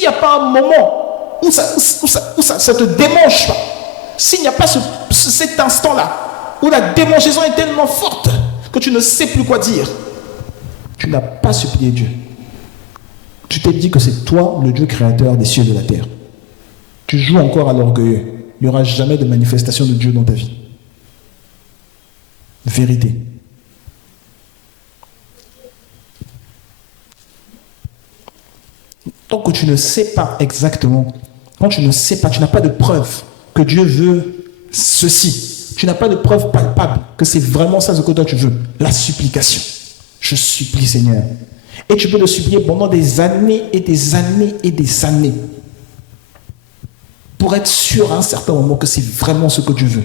s'il n'y a pas un moment où ça te démange pas, s'il n'y a pas cet instant-là où la démangeaison est tellement forte que tu ne sais plus quoi dire, tu n'as pas supplié Dieu. Tu t'es dit que c'est toi le Dieu créateur des cieux et de la terre. Tu joues encore à l'orgueilleux. Il n'y aura jamais de manifestation de Dieu dans ta vie. Vérité. Tant que tu ne sais pas exactement, quand tu ne sais pas, tu n'as pas de preuve que Dieu veut ceci. Tu n'as pas de preuve palpable que c'est vraiment ça ce que toi tu veux. La supplication. Je supplie, Seigneur. Et tu peux le supplier pendant des années et des années et des années. Pour être sûr à un certain moment que c'est vraiment ce que Dieu veut.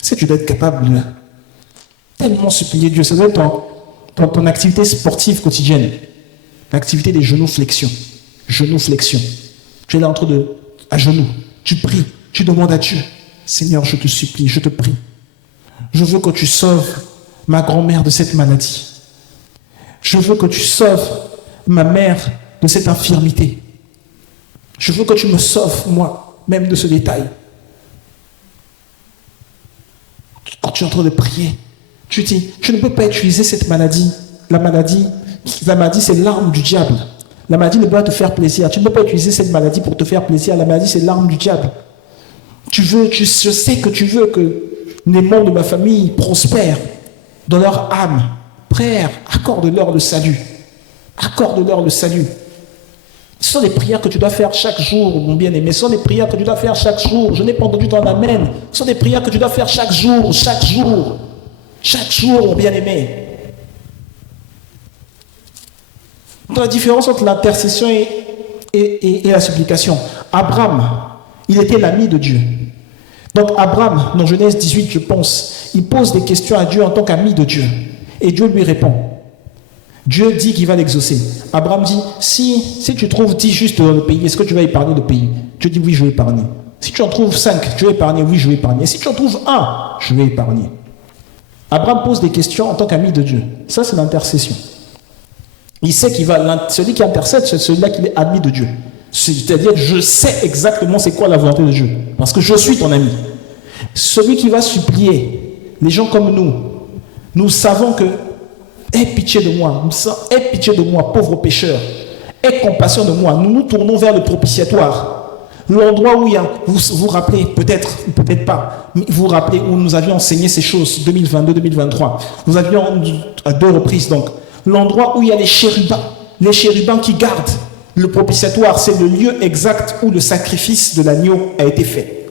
Si tu dois être capable de tellement supplier Dieu, ça doit être ton activité sportive quotidienne. L'activité des genoux-flexion. Genoux-flexion. Tu es là en train de, à genoux. Tu pries, tu demandes à Dieu. Seigneur, je te supplie, je te prie. Je veux que tu sauves ma grand-mère de cette maladie. Je veux que tu sauves ma mère de cette infirmité. Je veux que tu me sauves, moi, même de ce détail. Quand tu es en train de prier, tu dis, tu ne peux pas utiliser cette maladie. La maladie, c'est l'arme du diable. La maladie ne peut pas te faire plaisir. Tu ne peux pas utiliser cette maladie pour te faire plaisir. La maladie, c'est l'arme du diable. Je sais que tu veux que les membres de ma famille prospèrent dans leur âme. Frère, accorde-leur le salut. Accorde-leur le salut. Ce sont des prières que tu dois faire chaque jour, mon bien-aimé. Ce sont des prières que tu dois faire chaque jour. Je n'ai pas entendu ton amen. Ce sont des prières que tu dois faire chaque jour, chaque jour. Chaque jour, mon bien-aimé. La différence entre l'intercession et la supplication. Abraham, il était l'ami de Dieu. Donc Abraham, dans Genèse 18, je pense, il pose des questions à Dieu en tant qu'ami de Dieu. Et Dieu lui répond. Dieu dit qu'il va l'exaucer. Abraham dit, si tu trouves 10 justes dans le pays, est-ce que tu vas épargner le pays? Dieu dit, oui, je vais épargner. Si tu en trouves 5, tu vas épargner? Oui, je vais épargner. Et si tu en trouves 1, je vais épargner. Abraham pose des questions en tant qu'ami de Dieu. Ça, c'est l'intercession. Il sait celui qui intercède, c'est celui-là qui est ami de Dieu. C'est-à-dire, je sais exactement c'est quoi la volonté de Dieu. Parce que je suis ton ami. Celui qui va supplier, les gens comme nous savons que, aie pitié de moi, aie pitié de moi, pauvre pécheur. Aie compassion de moi. Nous nous tournons vers le propitiatoire. L'endroit où il y a, vous vous rappelez, peut-être, peut-être pas, mais vous vous rappelez où nous avions enseigné ces choses, 2022-2023. Nous avions à 2 reprises, donc, l'endroit où il y a les chérubins qui gardent le propitiatoire, c'est le lieu exact où le sacrifice de l'agneau a été fait,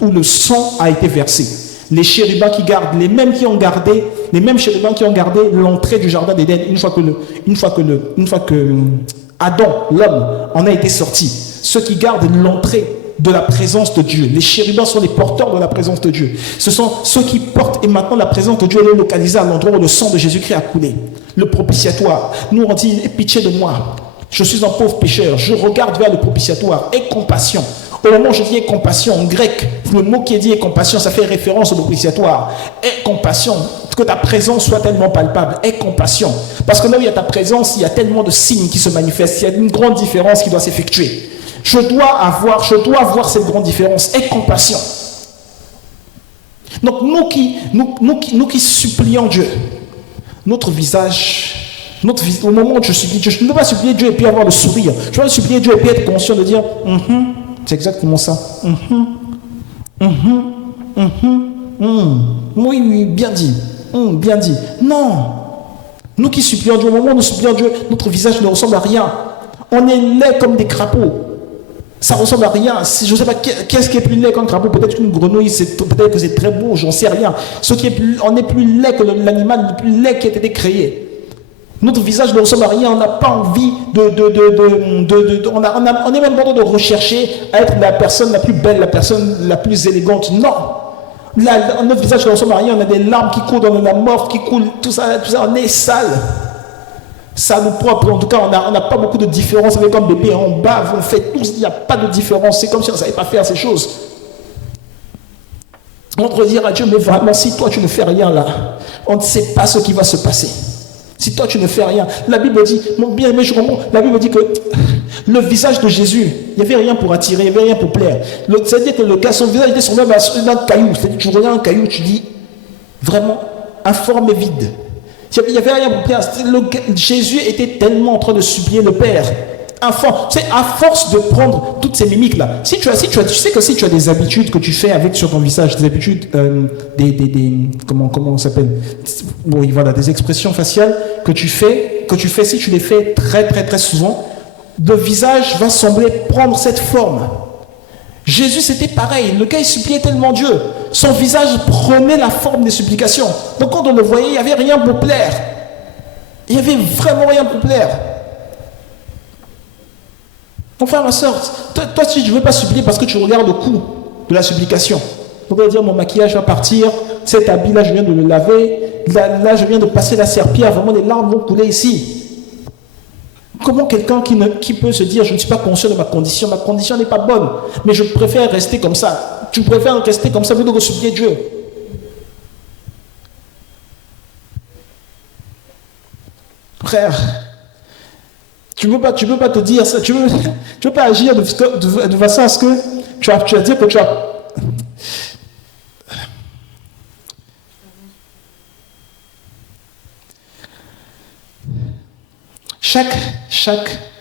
où le sang a été versé. Les chérubins qui gardent, les mêmes chérubins qui ont gardé l'entrée du jardin d'Éden une fois que Adam, l'homme, en a été sorti. Ceux qui gardent l'entrée de la présence de Dieu. Les chérubins sont les porteurs de la présence de Dieu. Ce sont ceux qui portent, et maintenant la présence de Dieu est localisée à l'endroit où le sang de Jésus-Christ a coulé. Le propitiatoire. Nous on dit, aie pitié de moi. Je suis un pauvre pécheur. Je regarde vers le propitiatoire. Aie compassion. Au moment où je dis aie compassion, en grec, le mot qui est dit aie compassion, ça fait référence au propitiatoire. Aie compassion. Que ta présence soit tellement palpable. Aie compassion. Parce que là où il y a ta présence, il y a tellement de signes qui se manifestent. Il y a une grande différence qui doit s'effectuer. Je dois voir cette grande différence. Aie compassion. Donc nous qui supplions Dieu, notre visage, au moment où je supplie Dieu, je ne peux pas supplier Dieu et puis avoir le sourire. Je dois supplier Dieu et puis être conscient de dire c'est exactement ça. Oui, bien dit. Bien dit. Non. Nous qui supplions Dieu, au moment où nous supplions Dieu, notre visage ne ressemble à rien. On est laid comme des crapauds. Ça ressemble à rien. Je ne sais pas qu'est-ce qui est plus laid qu'un crapaud. Peut-être qu'une grenouille, peut-être que c'est très beau, j'en sais rien. On est plus laid que l'animal le plus laid qui a été créé. Notre visage ne ressemble à rien. On n'a pas envie on est même pas de rechercher à être la personne la plus belle, la personne la plus élégante. Non. Notre visage ne ressemble à rien. On a des larmes qui coulent, on a la morphe qui coule, tout ça, on est sale. Ça nous propre, en tout cas, on n'a pas beaucoup de différence avec un bébé, on bave, on fait tout, il n'y a pas de différence, c'est comme si on ne savait pas faire ces choses. On devrait dire à Dieu, mais vraiment, si toi tu ne fais rien là, on ne sait pas ce qui va se passer. Si toi tu ne fais rien, la Bible dit, mon bien-aimé, je comprends, la Bible dit que le visage de Jésus, il n'y avait rien pour attirer, il n'y avait rien pour plaire. C'est-à-dire que le gars, son visage était semblable à un caillou. C'est-à-dire que tu regardes un caillou, tu dis, vraiment, informe et vide. Il n'y avait rien pour plaire. Jésus était tellement en train de supplier le Père. C'est à force de prendre toutes ces mimiques-là. Tu sais que si tu as des habitudes que tu fais avec sur ton visage, des habitudes, comment on s'appelle, bon, voilà, des expressions faciales que tu fais, si tu les fais très très très souvent, le visage va sembler prendre cette forme. Jésus, c'était pareil. Le gars, il suppliait tellement Dieu. Son visage prenait la forme des supplications. Donc quand on le voyait, il n'y avait rien pour plaire. Il n'y avait vraiment rien pour plaire. Mon frère, ma soeur, toi, si tu ne veux pas supplier parce que tu regardes le coût de la supplication, on va dire, mon maquillage va partir, cet habit là, je viens de le laver, là, je viens de passer la serpillière, vraiment, les larmes vont couler ici. Comment quelqu'un qui peut se dire, je ne suis pas conscient de ma condition n'est pas bonne, mais je préfère rester comme ça. Tu préfères rester comme ça plutôt que supplier Dieu. Frère, tu ne peux pas te dire ça, tu ne peux pas agir de façon à ce que tu vas dire que tu as...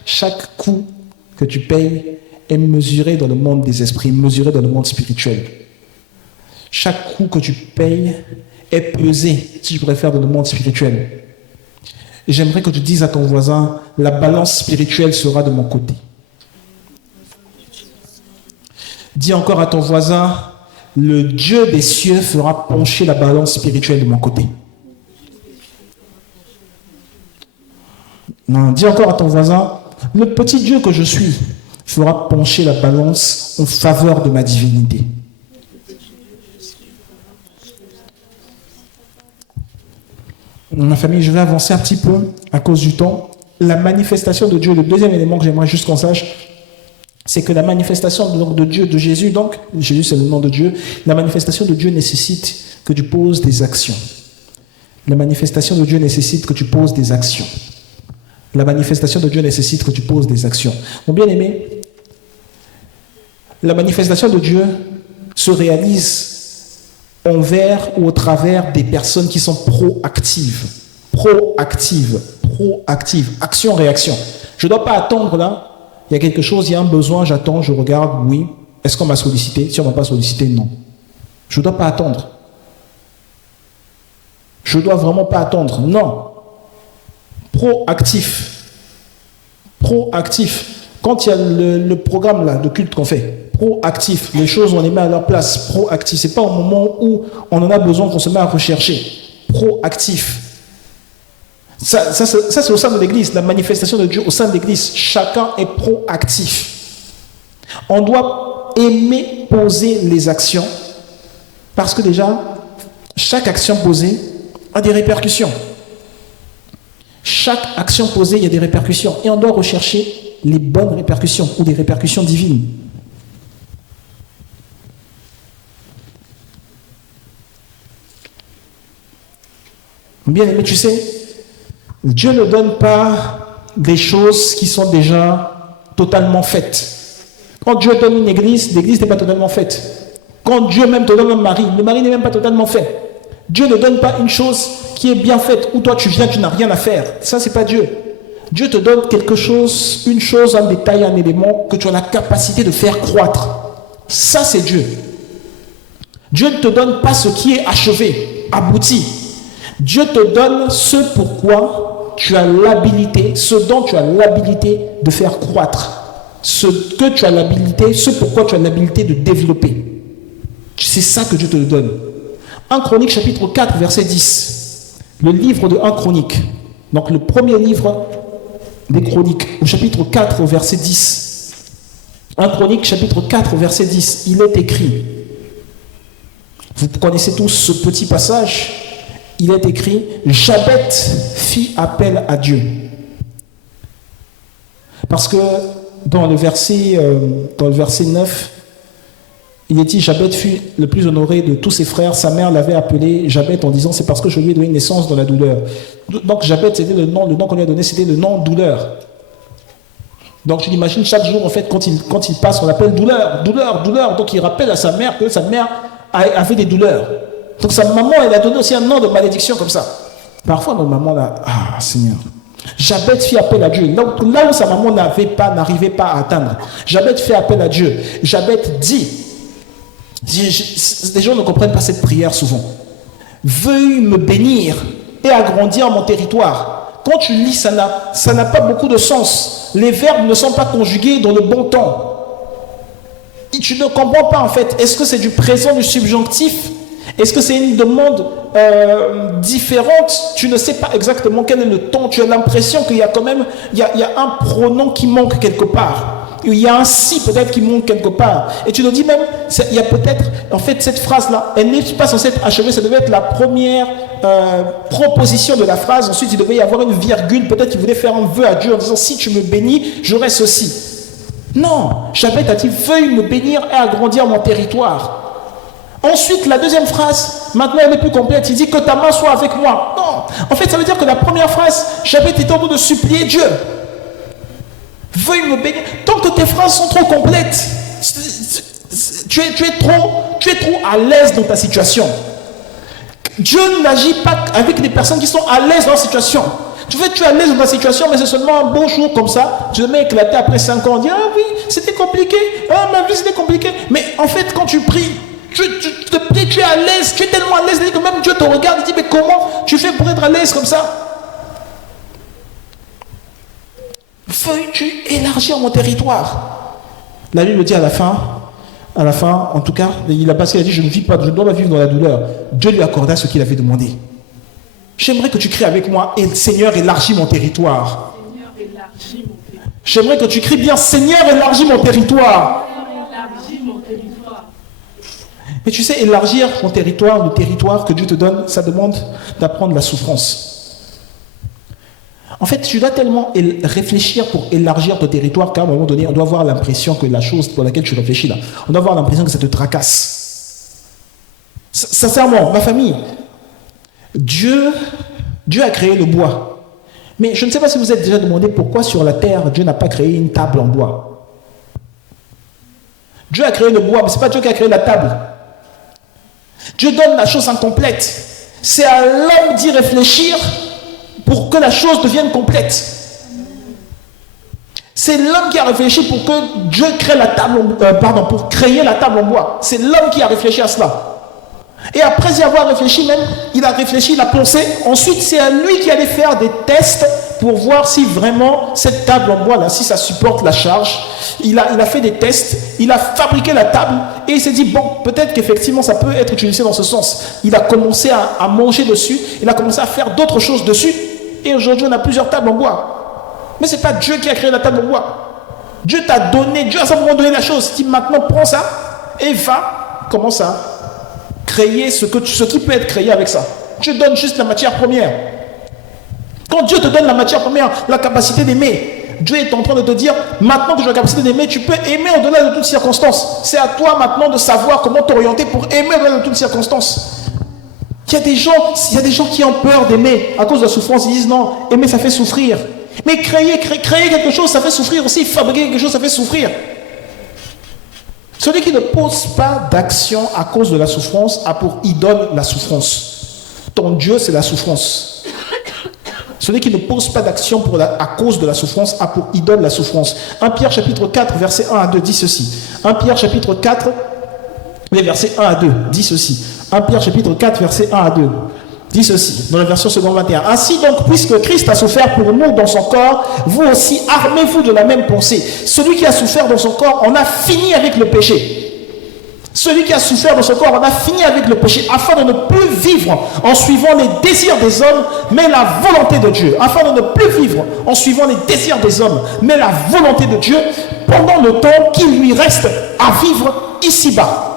Chaque coup que tu payes est mesuré dans le monde des esprits, mesuré dans le monde spirituel. Chaque coup que tu payes est pesé, si tu préfères, dans le monde spirituel. Et j'aimerais que tu dises à ton voisin, la balance spirituelle sera de mon côté. Dis encore à ton voisin, le Dieu des cieux fera pencher la balance spirituelle de mon côté. Non, dis encore à ton voisin, le petit Dieu que je suis fera pencher la balance en faveur de ma divinité. Ma famille, je vais avancer un petit peu à cause du temps. La manifestation de Dieu, le deuxième élément que j'aimerais juste qu'on sache, c'est que la manifestation de Dieu, de Jésus, donc, Jésus c'est le nom de Dieu, la manifestation de Dieu nécessite que tu poses des actions. La manifestation de Dieu nécessite que tu poses des actions. La manifestation de Dieu nécessite que tu poses des actions. Mon bien-aimé, la manifestation de Dieu se réalise envers ou au travers des personnes qui sont proactives. Proactives. Action-réaction. Je ne dois pas attendre là. Il y a quelque chose, il y a un besoin, j'attends, je regarde, oui. Est-ce qu'on m'a sollicité? Si on ne m'a pas sollicité, non. Je ne dois pas attendre. Je ne dois vraiment pas attendre. Non. Proactif. Quand il y a le programme là, de culte qu'on fait, proactif, les choses on les met à leur place, proactif. Ce n'est pas au moment où on en a besoin qu'on se met à rechercher. Proactif. Ça c'est au sein de l'Église, la manifestation de Dieu au sein de l'Église. Chacun est proactif. On doit aimer poser les actions parce que déjà, chaque action posée a des répercussions. Chaque action posée, il y a des répercussions. Et on doit rechercher les bonnes répercussions ou des répercussions divines. Bien aimé, tu sais, Dieu ne donne pas des choses qui sont déjà totalement faites. Quand Dieu donne une église, l'église n'est pas totalement faite. Quand Dieu même te donne un mari, le mari n'est même pas totalement fait. Dieu ne donne pas une chose qui est bien faite, où toi tu viens, tu n'as rien à faire. Ça, c'est pas Dieu. Dieu te donne quelque chose, une chose, un détail, un élément que tu as la capacité de faire croître. Ça, c'est Dieu. Dieu ne te donne pas ce qui est achevé, abouti. Dieu te donne ce pourquoi tu as l'habilité, ce dont tu as l'habilité de faire croître. Ce que tu as l'habilité, ce pourquoi tu as l'habilité de développer. C'est ça que Dieu te donne. 1 Chronique chapitre 4 verset 10. Le livre de 1 Chronique. Donc le premier livre des Chroniques, au chapitre 4 au verset 10. 1 Chronique chapitre 4 verset 10. Il est écrit. Vous connaissez tous ce petit passage. Il est écrit, Jabet fit appel à Dieu. Parce que dans le verset 9, Il est dit, Jabet fut le plus honoré de tous ses frères. Sa mère l'avait appelé Jabet en disant, c'est parce que je lui ai donné naissance dans la douleur. Donc Jabet, c'était le nom qu'on lui a donné, c'était le nom douleur. Donc tu l'imagines chaque jour, en fait, quand il passe, on l'appelle douleur, douleur, douleur. Donc il rappelle à sa mère que sa mère avait des douleurs. Donc sa maman, elle a donné aussi un nom de malédiction comme ça. Parfois, notre maman, là, ah Seigneur. Jabet fit appel à Dieu. Là où sa maman n'arrivait pas à atteindre. Jabet fait appel à Dieu. Jabet dit, les gens ne comprennent pas cette prière souvent. Veuille me bénir et agrandir mon territoire. Quand tu lis, ça n'a pas beaucoup de sens. Les verbes ne sont pas conjugués dans le bon temps. Et tu ne comprends pas en fait. Est-ce que c'est du présent, du subjonctif? Est-ce que c'est une demande différente? Tu ne sais pas exactement quel est le temps. Tu as l'impression qu'il y a quand même il y a un pronom qui manque quelque part. Il y a un si peut-être qui manque quelque part. Et tu te dis même, il y a peut-être, en fait, cette phrase-là, elle n'est pas censée être achevée, ça devait être la première proposition de la phrase. Ensuite, il devait y avoir une virgule. Peut-être qu'il voulait faire un vœu à Dieu en disant, si tu me bénis, j'aurai ceci. Non, Jabet a dit, veuille me bénir et agrandir mon territoire. Ensuite, la deuxième phrase, maintenant elle est plus complète, il dit que ta main soit avec moi. Non, en fait, ça veut dire que la première phrase, Jabet était en train de supplier Dieu. Veuille me bénir. Tant que tes phrases sont trop complètes, tu es trop à l'aise dans ta situation. Dieu n'agit pas avec des personnes qui sont à l'aise dans la situation. Tu es à l'aise dans ta situation, mais c'est seulement un beau jour comme ça. Tu te mets éclaté après 5 ans. On dit, ah oui, c'était compliqué. Ah, ma vie, c'était compliqué. Mais en fait, quand tu pries, tu es à l'aise. Tu es tellement à l'aise que même Dieu te regarde et dit, mais comment tu fais pour être à l'aise comme ça? Veuilles-tu élargir mon territoire? La Bible dit à la fin, en tout cas, il a dit, je ne dois pas vivre dans la douleur. Dieu lui accorda ce qu'il avait demandé. J'aimerais que tu cries avec moi, et Seigneur, élargis mon territoire. J'aimerais que tu cries bien, Seigneur, élargis mon territoire. Mais tu sais, élargir mon territoire, le territoire que Dieu te donne, ça demande d'apprendre la souffrance. En fait, tu dois tellement réfléchir pour élargir ton territoire qu'à un moment donné, on doit avoir l'impression que la chose pour laquelle tu réfléchis là, on doit avoir l'impression que ça te tracasse. Sincèrement, ma famille, Dieu a créé le bois. Mais je ne sais pas si vous êtes déjà demandé pourquoi sur la terre, Dieu n'a pas créé une table en bois. Dieu a créé le bois, mais ce n'est pas Dieu qui a créé la table. Dieu donne la chose incomplète. C'est à l'homme d'y réfléchir pour que la chose devienne complète. C'est l'homme qui a réfléchi pour que Dieu crée la table, pour créer la table en bois. C'est l'homme qui a réfléchi à cela. Et après y avoir réfléchi même, il a réfléchi, il a pensé. Ensuite, c'est à lui qui allait faire des tests pour voir si vraiment cette table en bois là, si ça supporte la charge. Il a fait des tests, il a fabriqué la table et il s'est dit, bon, peut-être qu'effectivement ça peut être utilisé dans ce sens. Il a commencé à manger dessus, il a commencé à faire d'autres choses dessus. Et aujourd'hui, on a plusieurs tables en bois. Mais ce n'est pas Dieu qui a créé la table en bois. Dieu t'a donné, Dieu a simplement donné la chose. Il dit maintenant, prends ça et va, commence à créer ce qui peut être créé avec ça. Dieu donne juste la matière première. Quand Dieu te donne la matière première, la capacité d'aimer, Dieu est en train de te dire, maintenant que tu as la capacité d'aimer, tu peux aimer au-delà de toutes circonstances. C'est à toi maintenant de savoir comment t'orienter pour aimer au-delà de toutes circonstances. Il y a des gens qui ont peur d'aimer à cause de la souffrance. Ils disent non, aimer ça fait souffrir. Mais créer quelque chose, ça fait souffrir aussi. Fabriquer quelque chose, ça fait souffrir. Celui qui ne pose pas d'action à cause de la souffrance a pour idole la souffrance. Ton Dieu, c'est la souffrance. Celui qui ne pose pas d'action à cause de la souffrance a pour idole la souffrance. 1 Pierre chapitre 4, versets 1 à 2 dit ceci. 1 Pierre chapitre 4, les versets 1 à 2 dit ceci. 1 Pierre chapitre 4, versets 1 à 2 dit ceci, dans la version seconde 21. Ainsi donc, puisque Christ a souffert pour nous dans son corps, vous aussi armez-vous de la même pensée. Celui qui a souffert dans son corps en a fini avec le péché. Celui qui a souffert dans son corps en a fini avec le péché, afin de ne plus vivre en suivant les désirs des hommes, mais la volonté de Dieu. Afin de ne plus vivre en suivant les désirs des hommes, mais la volonté de Dieu, pendant le temps qu'il lui reste à vivre ici-bas.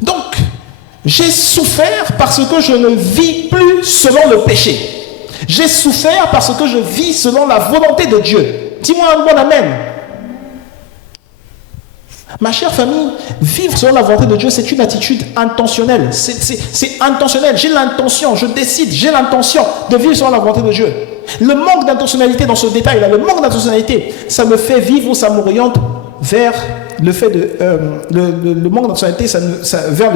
Donc, j'ai souffert parce que je ne vis plus selon le péché. J'ai souffert parce que je vis selon la volonté de Dieu. Dis-moi un bon amen. Ma chère famille, vivre selon la volonté de Dieu, c'est une attitude intentionnelle. C'est intentionnel. J'ai l'intention, je décide, j'ai l'intention de vivre selon la volonté de Dieu. Le manque d'intentionnalité dans ce détail-là, le manque d'intentionnalité, ça me fait vivre ou ça m'oriente vers le fait de... le manque d'intentionnalité, vers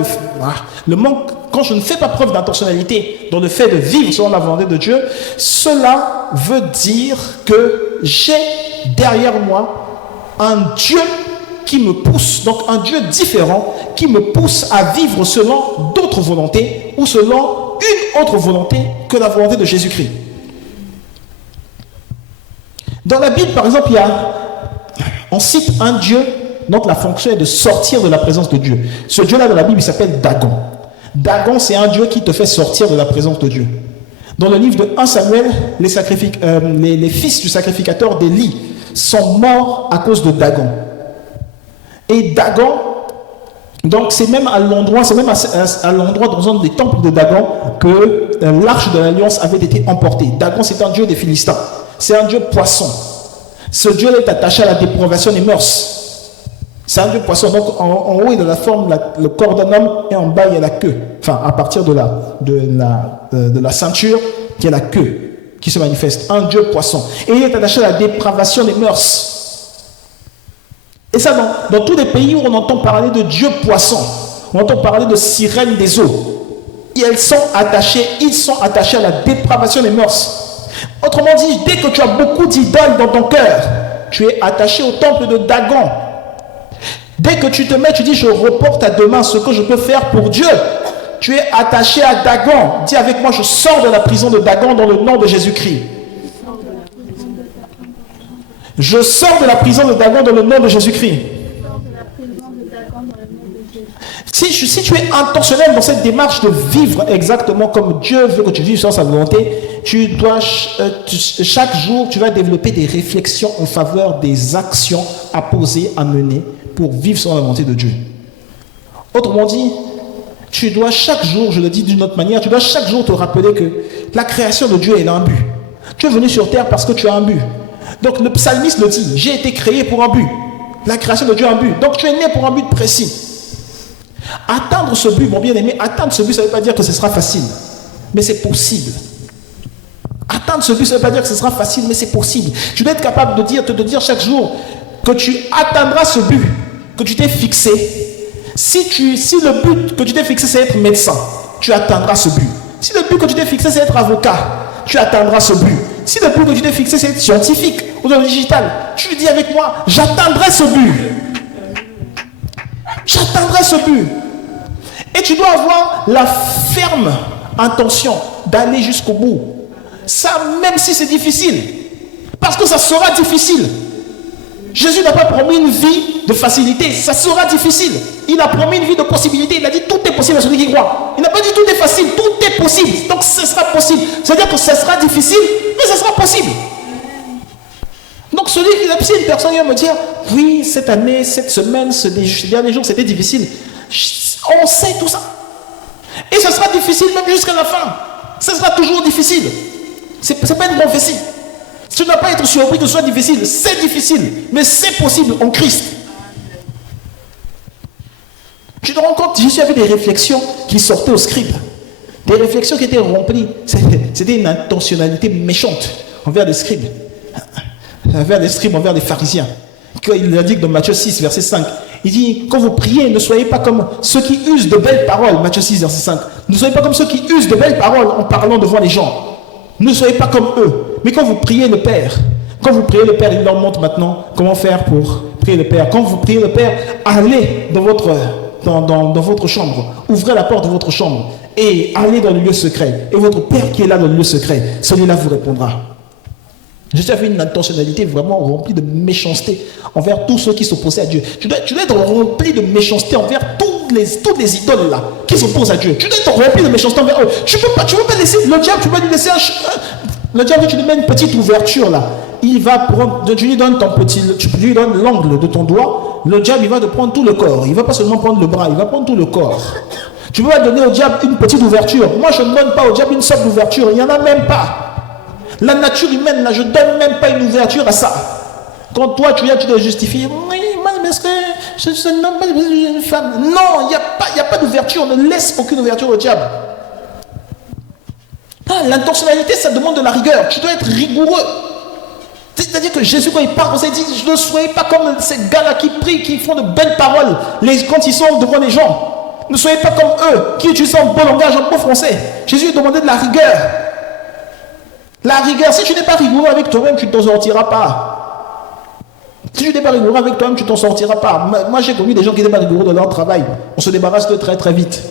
le manque... Quand je ne fais pas preuve d'intentionnalité dans le fait de vivre selon la volonté de Dieu, cela veut dire que j'ai derrière moi un Dieu qui me pousse, donc un Dieu différent, qui me pousse à vivre selon d'autres volontés ou selon une autre volonté que la volonté de Jésus-Christ. Dans la Bible, par exemple, on cite un Dieu dont la fonction est de sortir de la présence de Dieu. Ce Dieu-là dans la Bible, il s'appelle Dagon. Dagon, c'est un Dieu qui te fait sortir de la présence de Dieu. Dans le livre de 1 Samuel, les fils du sacrificateur d'Élie sont morts à cause de Dagon. Et Dagon, donc c'est même à l'endroit dans un des temples de Dagon que l'arche de l'alliance avait été emportée. Dagon, c'est un dieu des Philistins. C'est un dieu poisson. Ce dieu est attaché à la dépravation des mœurs. C'est un dieu poisson. Donc en haut, il a la forme, le corps d'un homme, et en bas, il y a la queue. Enfin, à partir de la ceinture, qui est la queue qui se manifeste. Un dieu poisson. Et il est attaché à la dépravation des mœurs. Et ça, dans tous les pays où on entend parler de Dieu poisson, on entend parler de sirènes des eaux, et ils sont attachés à la dépravation des mœurs. Autrement dit, dès que tu as beaucoup d'idoles dans ton cœur, tu es attaché au temple de Dagon. Dès que tu te mets, tu dis, je reporte à demain ce que je peux faire pour Dieu. Tu es attaché à Dagon. Dis avec moi, je sors de la prison de Dagon dans le nom de Jésus-Christ. Je sors de la prison de Dagon dans le nom de Jésus-Christ. Si tu es intentionnel dans cette démarche de vivre exactement comme Dieu veut que tu vives sur sa volonté, chaque jour, tu vas développer des réflexions en faveur des actions à poser, à mener pour vivre sur la volonté de Dieu. Autrement dit, tu dois chaque jour, je le dis d'une autre manière, tu dois chaque jour te rappeler que la création de Dieu, elle a un but. Tu es venu sur terre parce que tu as un but. Donc le psalmiste le dit, j'ai été créé pour un but. La création de Dieu a un but. Donc tu es né pour un but précis. Atteindre ce but, mon bien-aimé, atteindre ce but, ça ne veut pas dire que ce sera facile. Mais c'est possible. Atteindre ce but, ça ne veut pas dire que ce sera facile, mais c'est possible. Tu dois être capable de te dire chaque jour que tu atteindras ce but que tu t'es fixé. Si le but que tu t'es fixé, c'est être médecin, tu atteindras ce but. Si le but que tu t'es fixé, c'est être avocat, tu atteindras ce but. Si le but que tu t'es fixé, c'est être scientifique ou dans le digital, tu dis avec moi, j'atteindrai ce but. J'atteindrai ce but. Et tu dois avoir la ferme intention d'aller jusqu'au bout. Ça, même si c'est difficile. Parce que ça sera difficile. Jésus n'a pas promis une vie de facilité. Ça sera difficile. Il a promis une vie de possibilité. Il a dit tout est possible à celui qui croit. Il n'a pas dit tout est facile. Tout est possible. Donc ce sera possible. C'est-à-dire que ce sera difficile, mais ce sera possible. Donc celui qui a une personne qui va me dire oui, cette année, cette semaine, ces derniers jours, c'était difficile. On sait tout ça. Et ce sera difficile même jusqu'à la fin. Ce sera toujours difficile. Ce n'est pas une prophétie. Tu ne dois pas être surpris que ce soit difficile. C'est difficile, mais c'est possible en Christ. Tu te rends compte, Jésus avait des réflexions qui sortaient au scribe. Des réflexions qui étaient remplies. C'était une intentionnalité méchante envers les scribes. Envers les scribes, envers les pharisiens. Il a dit dans Matthieu 6, verset 5. Il dit, quand vous priez, ne soyez pas comme ceux qui usent de belles paroles. Matthieu 6, verset 5. Ne soyez pas comme ceux qui usent de belles paroles en parlant devant les gens. Ne soyez pas comme eux. Mais quand vous priez le Père, il leur montre maintenant comment faire pour prier le Père. Quand vous priez le Père, allez dans votre chambre. Ouvrez la porte de votre chambre et allez dans le lieu secret. Et votre Père qui est là dans le lieu secret, celui-là vous répondra. Jésus avait une intentionnalité vraiment remplie de méchanceté envers tous ceux qui s'opposaient à Dieu. Tu dois être rempli de méchanceté envers toutes les idoles là qui s'opposent à Dieu. Tu dois être rempli de méchanceté envers eux. Tu ne peux pas laisser le diable, tu peux lui laisser le diable, tu lui mets une petite ouverture là. Il va prendre, tu lui donnes l'angle de ton doigt. Le diable, il va te prendre tout le corps. Il ne va pas seulement prendre le bras, il va prendre tout le corps. Tu peux pas donner au diable une petite ouverture. Moi, je ne donne pas au diable une seule ouverture. Il n'y en a même pas. La nature humaine, là, je ne donne même pas une ouverture à ça. Quand toi, tu viens, tu dois justifier. Oui, parce que c'est un homme, une femme. Non, il n'y a pas d'ouverture. On ne laisse aucune ouverture au diable. L'intentionnalité, ça demande de la rigueur. Tu dois être rigoureux. C'est-à-dire que Jésus, quand il parle, il dit, ne soyez pas comme ces gars-là qui prient, qui font de belles paroles quand ils sont devant les gens. Ne soyez pas comme eux, qui utilisent un beau langage, un beau français. Jésus demandait de la rigueur. La rigueur, si tu n'es pas rigoureux avec toi-même, tu ne t'en sortiras pas. Si tu n'es pas rigoureux avec toi-même, tu ne t'en sortiras pas. Moi, j'ai connu des gens qui n'étaient pas rigoureux dans leur travail. On se débarrasse de très très vite.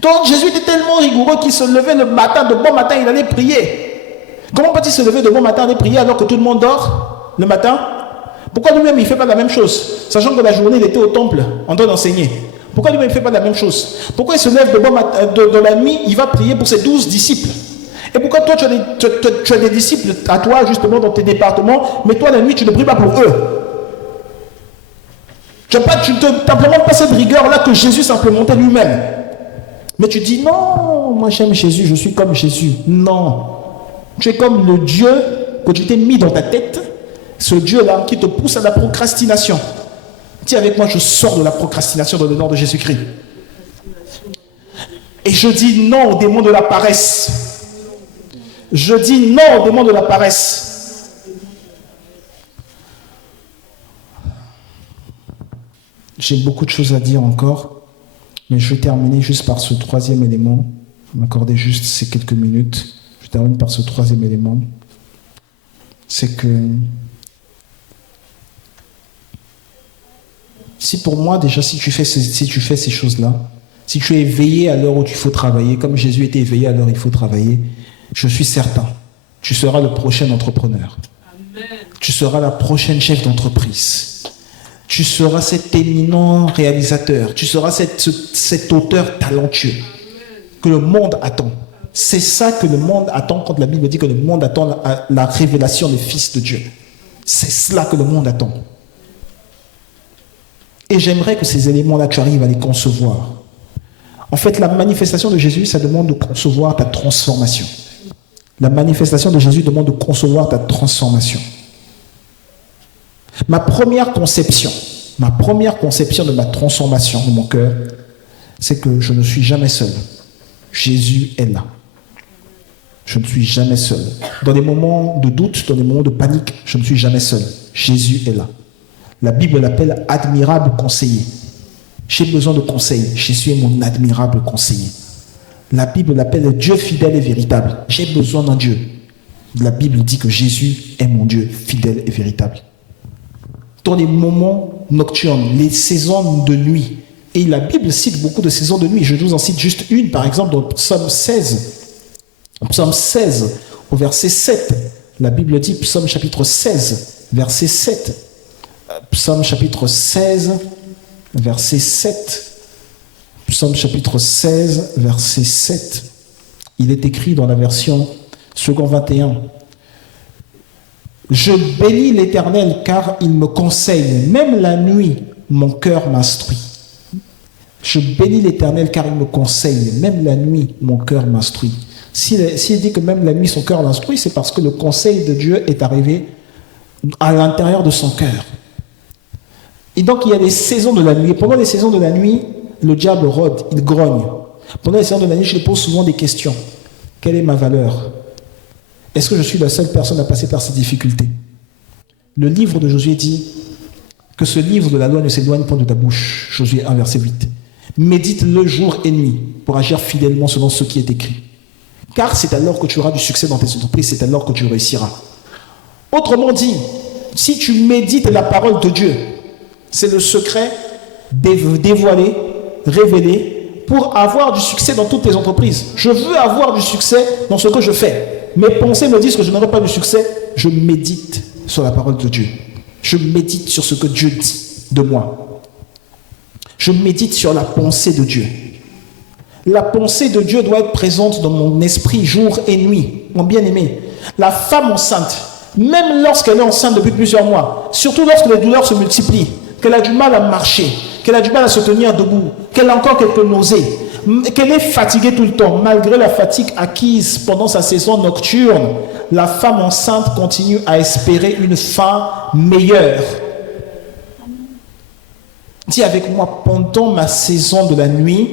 Donc Jésus était tellement rigoureux qu'il se levait le matin, de bon matin, il allait prier. Comment peut-il se lever de bon matin et prier alors que tout le monde dort le matin? Pourquoi lui-même il ne fait pas la même chose? Sachant que la journée il était au temple en train d'enseigner. Pourquoi lui-même il ne fait pas la même chose? Pourquoi il se lève de bon matin, de la nuit, il va prier pour ses 12 disciples? Et pourquoi toi tu as des disciples à toi justement dans tes départements, mais toi la nuit tu ne pries pas pour eux? Tu n'implémentes pas cette rigueur-là que Jésus s'implémentait lui-même. Mais tu dis non, moi j'aime Jésus, je suis comme Jésus. Non. Tu es comme le Dieu que tu t'es mis dans ta tête, ce Dieu-là qui te pousse à la procrastination. Dis avec moi, je sors de la procrastination dans le nom de Jésus-Christ. Et je dis non au démon de la paresse. Je dis non au démon de la paresse. J'ai beaucoup de choses à dire encore, mais je vais terminer juste par ce troisième élément. M'accorder juste ces quelques minutes. Je termine par ce troisième élément. C'est que si pour moi, déjà, si tu fais ces choses-là, si tu es éveillé à l'heure où il faut travailler, comme Jésus était éveillé à l'heure où il faut travailler, je suis certain, tu seras le prochain entrepreneur. Amen. Tu seras la prochaine chef d'entreprise. Tu seras cet éminent réalisateur. Tu seras cet auteur talentueux que le monde attend. C'est ça que le monde attend quand la Bible dit que le monde attend la révélation des fils de Dieu. C'est cela que le monde attend. Et j'aimerais que ces éléments-là, tu arrives à les concevoir. En fait, la manifestation de Jésus, ça demande de concevoir ta transformation. La manifestation de Jésus demande de concevoir ta transformation. Ma première conception de ma transformation de mon cœur, c'est que je ne suis jamais seul. Jésus est là. Je ne suis jamais seul. Dans des moments de doute, dans des moments de panique, je ne suis jamais seul. Jésus est là. La Bible l'appelle admirable conseiller. J'ai besoin de conseils. Jésus est mon admirable conseiller. La Bible l'appelle Dieu fidèle et véritable. J'ai besoin d'un Dieu. La Bible dit que Jésus est mon Dieu fidèle et véritable. Dans les moments nocturnes, les saisons de nuit, et la Bible cite beaucoup de saisons de nuit. Je vous en cite juste une, par exemple, dans le psaume 16. Psaume 16, au verset 7. La Bible dit, psaume chapitre 16, verset 7. Psaume chapitre 16, verset 7. Psaume chapitre 16, verset 7. Il est écrit dans la version second 21. Je bénis l'Éternel car il me conseille. Même la nuit, mon cœur m'instruit. Je bénis l'Éternel car il me conseille. Même la nuit, mon cœur m'instruit. S'il dit que même la nuit, son cœur l'instruit, c'est parce que le conseil de Dieu est arrivé à l'intérieur de son cœur. Et donc, il y a des saisons de la nuit. Et pendant les saisons de la nuit, le diable rôde, il grogne. Pendant les saisons de la nuit, je lui pose souvent des questions. Quelle est ma valeur? Est-ce que je suis la seule personne à passer par ces difficultés? Le livre de Josué dit que ce livre de la loi ne s'éloigne pas de ta bouche. Josué 1, verset 8. Médite-le jour et nuit pour agir fidèlement selon ce qui est écrit. Car c'est alors que tu auras du succès dans tes entreprises, c'est alors que tu réussiras. Autrement dit, si tu médites la parole de Dieu, c'est le secret dévoilé, révélé, pour avoir du succès dans toutes tes entreprises. Je veux avoir du succès dans ce que je fais. Mes pensées me disent que je n'aurai pas de succès. Je médite sur la parole de Dieu. Je médite sur ce que Dieu dit de moi. Je médite sur la pensée de Dieu. La pensée de Dieu doit être présente dans mon esprit jour et nuit. Mon bien-aimé, la femme enceinte, même lorsqu'elle est enceinte depuis plusieurs mois, surtout lorsque les douleurs se multiplient, qu'elle a du mal à marcher, qu'elle a du mal à se tenir debout, qu'elle a encore quelques nausées, qu'elle est fatiguée tout le temps, malgré la fatigue acquise pendant sa saison nocturne, la femme enceinte continue à espérer une fin meilleure. Dis avec moi, pendant ma saison de la nuit,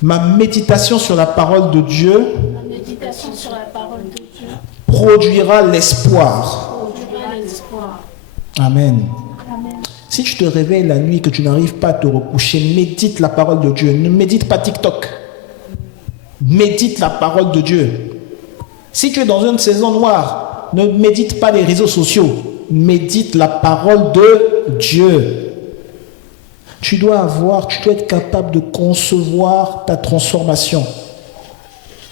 ma méditation sur la parole de Dieu produira l'espoir. Amen. Si tu te réveilles la nuit, que tu n'arrives pas à te recoucher, médite la parole de Dieu. Ne médite pas TikTok. Médite la parole de Dieu. Si tu es dans une saison noire, ne médite pas les réseaux sociaux. Médite la parole de Dieu. Tu dois être capable de concevoir ta transformation.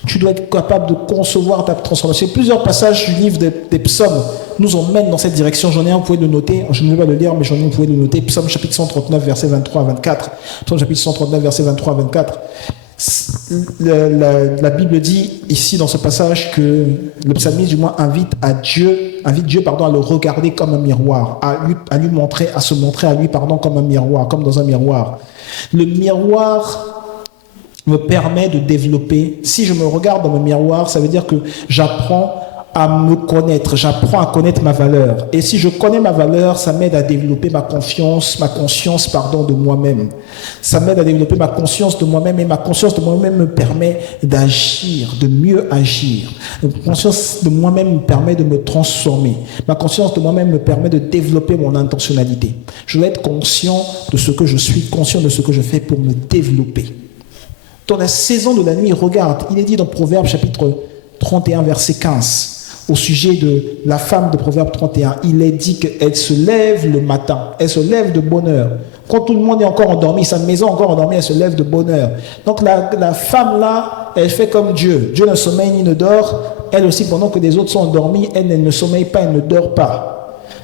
Tu dois être capable de concevoir ta transformation. Plusieurs passages du livre des psaumes nous emmènent dans cette direction. J'en ai un, vous pouvez le noter. Je ne vais pas le lire, mais j'en ai un, vous pouvez le noter. Psaume chapitre 139, versets 23 à 24. Psaume chapitre 139, versets 23 à 24. La Bible dit ici dans ce passage que le psalmiste du moins invite Dieu à le regarder comme un miroir, à lui montrer, à se montrer à lui comme un miroir, comme dans un miroir. Le miroir me permet de développer. Si je me regarde dans le miroir, ça veut dire que j'apprends à me connaître, j'apprends à connaître ma valeur. Et si je connais ma valeur, ça m'aide à développer ma conscience de moi-même. Ça m'aide à développer ma conscience de moi-même, et ma conscience de moi-même me permet d'agir, de mieux agir. Ma conscience de moi-même me permet de me transformer. Ma conscience de moi-même me permet de développer mon intentionnalité. Je dois être conscient de ce que je suis, conscient de ce que je fais pour me développer. Dans la saison de la nuit, regarde, il est dit dans Proverbes chapitre 31, verset 15, au sujet de la femme de Proverbe 31, il est dit qu'elle se lève le matin, elle se lève de bonne heure. Quand tout le monde est encore endormi, sa maison est encore endormie, elle se lève de bonne heure. Donc la femme là, elle fait comme Dieu. Dieu ne sommeille ni ne dort. Elle aussi, pendant que les autres sont endormis, elle ne sommeille pas, elle ne dort pas.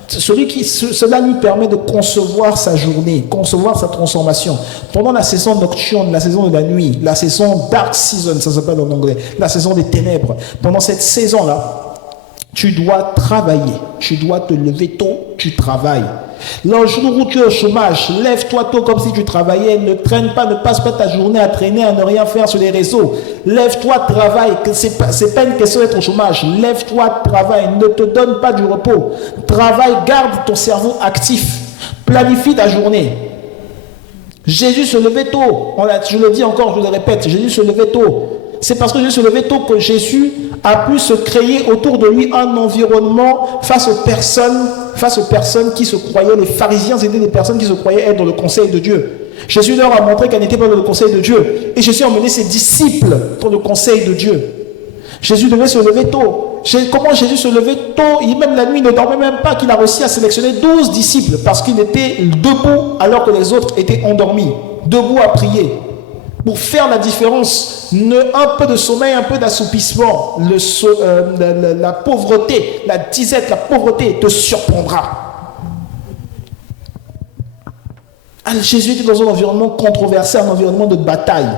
Cela lui permet de concevoir sa journée, concevoir sa transformation. Pendant la saison nocturne, la saison de la nuit, la saison dark season, ça s'appelle en anglais, la saison des ténèbres, pendant cette saison-là, tu dois travailler, tu dois te lever tôt, tu travailles. Le jour où tu es au chômage, lève-toi tôt comme si tu travaillais, ne traîne pas, ne passe pas ta journée à traîner, à ne rien faire sur les réseaux. Lève-toi, travaille, c'est pas une question d'être au chômage. Lève-toi, travaille, ne te donne pas du repos. Travaille, garde ton cerveau actif, planifie ta journée. Jésus se levait tôt, je le dis encore, je le répète, Jésus se levait tôt. C'est parce que Jésus se levait tôt que Jésus a pu se créer autour de lui un environnement face aux personnes qui se croyaient, les pharisiens étaient des personnes qui se croyaient être dans le conseil de Dieu. Jésus leur a montré qu'elle n'était pas dans le conseil de Dieu. Et Jésus a emmené ses disciples dans le conseil de Dieu. Jésus devait se lever tôt. Comment Jésus se levait tôt? Même la nuit, il ne dormait même pas, qu'il a réussi à sélectionner 12 disciples parce qu'il était debout alors que les autres étaient endormis, debout à prier. Pour faire la différence, un peu de sommeil, un peu d'assoupissement, la pauvreté, la disette, la pauvreté te surprendra. Alors, Jésus était dans un environnement controversé, un environnement de bataille.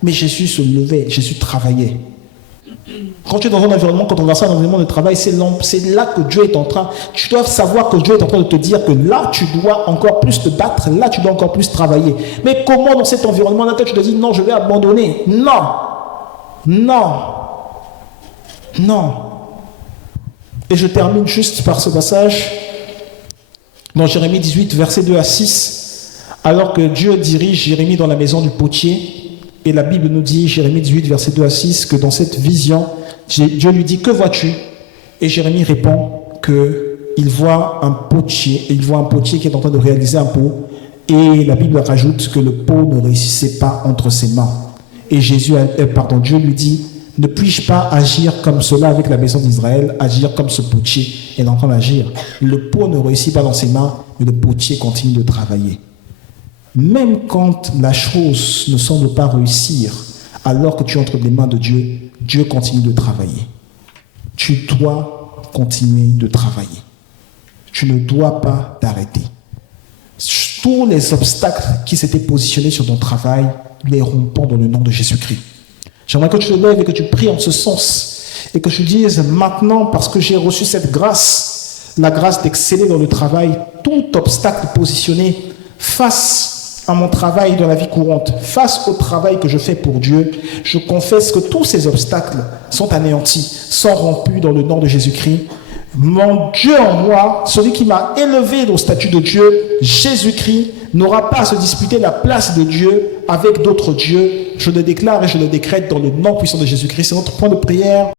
Mais Jésus se levait, Jésus travaillait. Quand tu es dans un environnement controversé, un environnement de travail, c'est là que Dieu est en train. Tu dois savoir que Dieu est en train de te dire que là, tu dois encore plus te battre, là, tu dois encore plus travailler. Mais comment dans cet environnement-là, tu te dis non, je vais abandonner? Non. Non. Non. Et je termine juste par ce passage dans Jérémie 18, versets 2 à 6. Alors que Dieu dirige Jérémie dans la maison du potier, et la Bible nous dit, Jérémie 18, versets 2 à 6, que dans cette vision, Dieu lui dit, que vois-tu? Et Jérémie répond qu'il voit un potier qui est en train de réaliser un pot, et la Bible rajoute que le pot ne réussissait pas entre ses mains. Et Dieu lui dit, ne puis-je pas agir comme cela avec la maison d'Israël, agir comme ce potier est en train d'agir? Le pot ne réussit pas dans ses mains, mais le potier continue de travailler. Même quand la chose ne semble pas réussir, alors que tu es entre les mains de Dieu, Dieu continue de travailler. Tu dois continuer de travailler. Tu ne dois pas t'arrêter. Tous les obstacles qui s'étaient positionnés sur ton travail, les rompons dans le nom de Jésus-Christ. J'aimerais que tu te lèves et que tu pries en ce sens et que tu dises maintenant, parce que j'ai reçu cette grâce, la grâce d'exceller dans le travail, tout obstacle positionné face à mon travail dans la vie courante, face au travail que je fais pour Dieu, je confesse que tous ces obstacles sont anéantis, sont rompus dans le nom de Jésus-Christ. Mon Dieu en moi, celui qui m'a élevé au statut de Dieu, Jésus-Christ n'aura pas à se disputer la place de Dieu avec d'autres dieux. Je le déclare et je le décrète dans le nom puissant de Jésus-Christ. C'est notre point de prière.